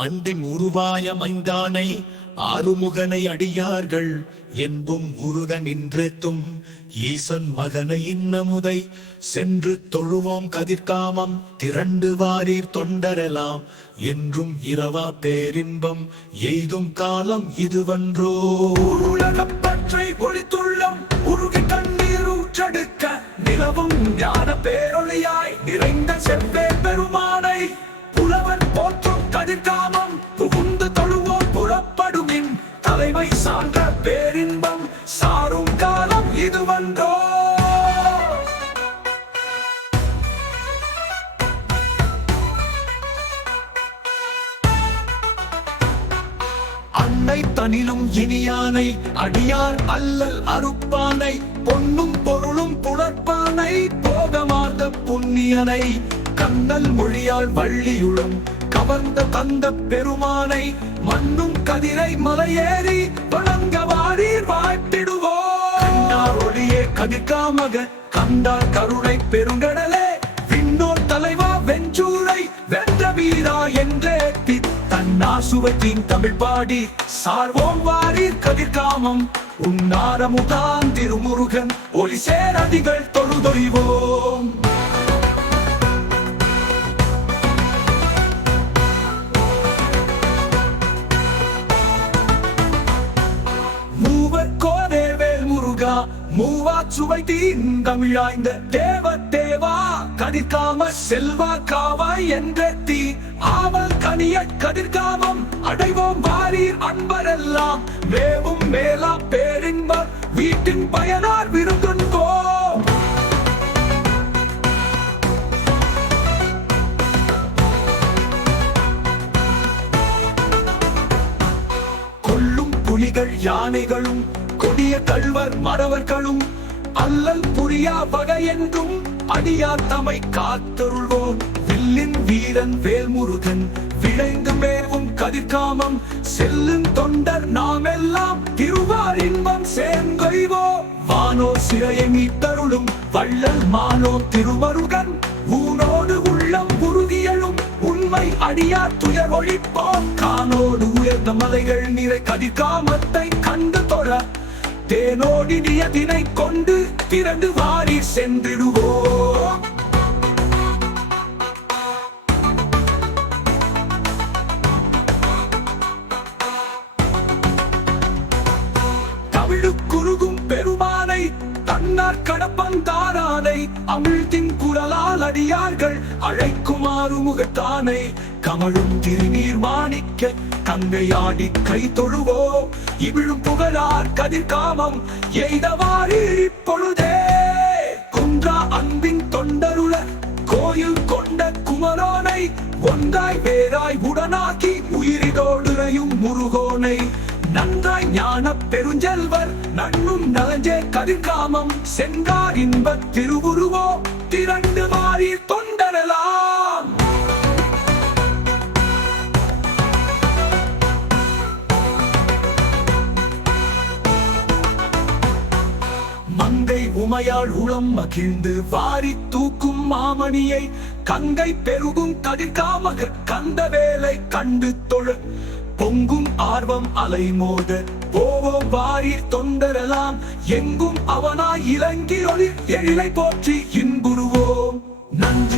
அன்பின் உருவாய மைந்தானை ஆறுமுகனை அடியார்கள். என்பும் முருகன் இன்றெத்தும் ஈசன் மகனை இன்னமுதை. சென்று தொழுவோம் கதிர்காமம் திரண்டு வாரீர் தொண்டரலாம். என்றும் இரவா பேரின்பம் எய்தும் காலம் இதுவன்றோ. பற்றை ஒளித்துள்ளம் உருகி தண்ணீர் ஊற்றெடுக்க நிலவும் ஞான பேரொழியாய் நிறைந்த செவ்வே தன்னை தனிலும் இனியானை அடியார் அல்லல் அறுப்பானை பொன்னும் பொருளும் புணர்ப்பானை போகமார்ந்த புண்ணியனை கண்ணல் மொழியால் வள்ளியுளும் கவர்ந்த தந்த பெருமானை மண்ணும் கதிரை மலையேறி வணங்க வாரீர் வாய்ப்பிடுவோம் கண்ணார் ஒளியே கதிக்காமக கண்டார் கருணை பெருங்கடலே விண்ணோர் தலைவா வெஞ்சூரை வென்ற வீரா என்றே. சுவற்றின் தமிழ் பாடி. சார்வோம் வாரீர் கதிர்காமம். உன்னாரமுதான் திருமுருகன். ஒளி சேரதிகள் தொழுதொழிவோம். முருகா. மூவா சுவை தீந்தமிழாய்ந்த தேவ தேவா. கதிர்காம செல்வா காவாய் என்ற தீ. ஆவல் கனிய கதிர்காமம் அடைவோம் வாரீர் அன்பரெல்லாம். மேவும் மேலா பேரின்பர் வீட்டின் பயனார் விருந்துன்போம் கொல்லும் புலிகள் யானைகளும் கொடிய கல்வர் மறவர்களும் அல்லல் புரியா வகை என்றும் அடியார் தமை காத்தருள்வோம். வில்லின் வீரன் வேல்முருகன். விளைந்து மேவும் கதிர்காமம். செல்லும் தொண்டர் நாம் எல்லாம் திருவார் இன்பம் சேர்ந்தொய்வோ. வானோ சிறையை மீட்டருளும் வள்ளல் மானோ திருமருகன் ஊனோடு உள்ளம் உறுதியலும் உண்மை அடியார் துயர் ஒழிப்போம். காணோடு உயர்ந்த மலைகள் நிறை கதிர்காமத்தை கண்டு தொழ. தேனோடி தினை கொண்டு திரண்டு வாரி சென்றிடுவோம். கடப்பந்தாரானை அமிழ்தின் குரலால் அடியார்கள் அழைக்குமாறு முகத்தானை கமழும் திருநீர் மாணிக்க கங்கையாடி கை தொழுவோ. இவிழும் புகழார் கதிர்காமம் எய்தவாறு இப்பொழுதே. குன்றா அன்பின் தொண்டருள கோயில் கொண்ட குமரோனை ஒன்றாய் வேறாய் உடனாக்கி உயிரிதோடுரையும் முருகோனை ஞான பெருஞ்செல்வர் நன்னும் நலஞ்சே கதிர்காமம் சென்றார் இன்பத் திருவுருவோ திரண்டு மாறி தொண்டரலாம் மங்கை உமையாள் உளம் மகிழ்ந்து வாரி தூக்கும் மாமணியை கங்கை பெருகும் கதிர்காமகர் கந்த வேலை கண்டு தொழ பொங்கும் ஆர்வம் அலைமோத போவோம் வாரீர் தொண்டரெல்லாம் எங்கும் அவனாய் இலங்கி ஒளி எழிலை போற்றி இன்புறுவோம். நன்றி.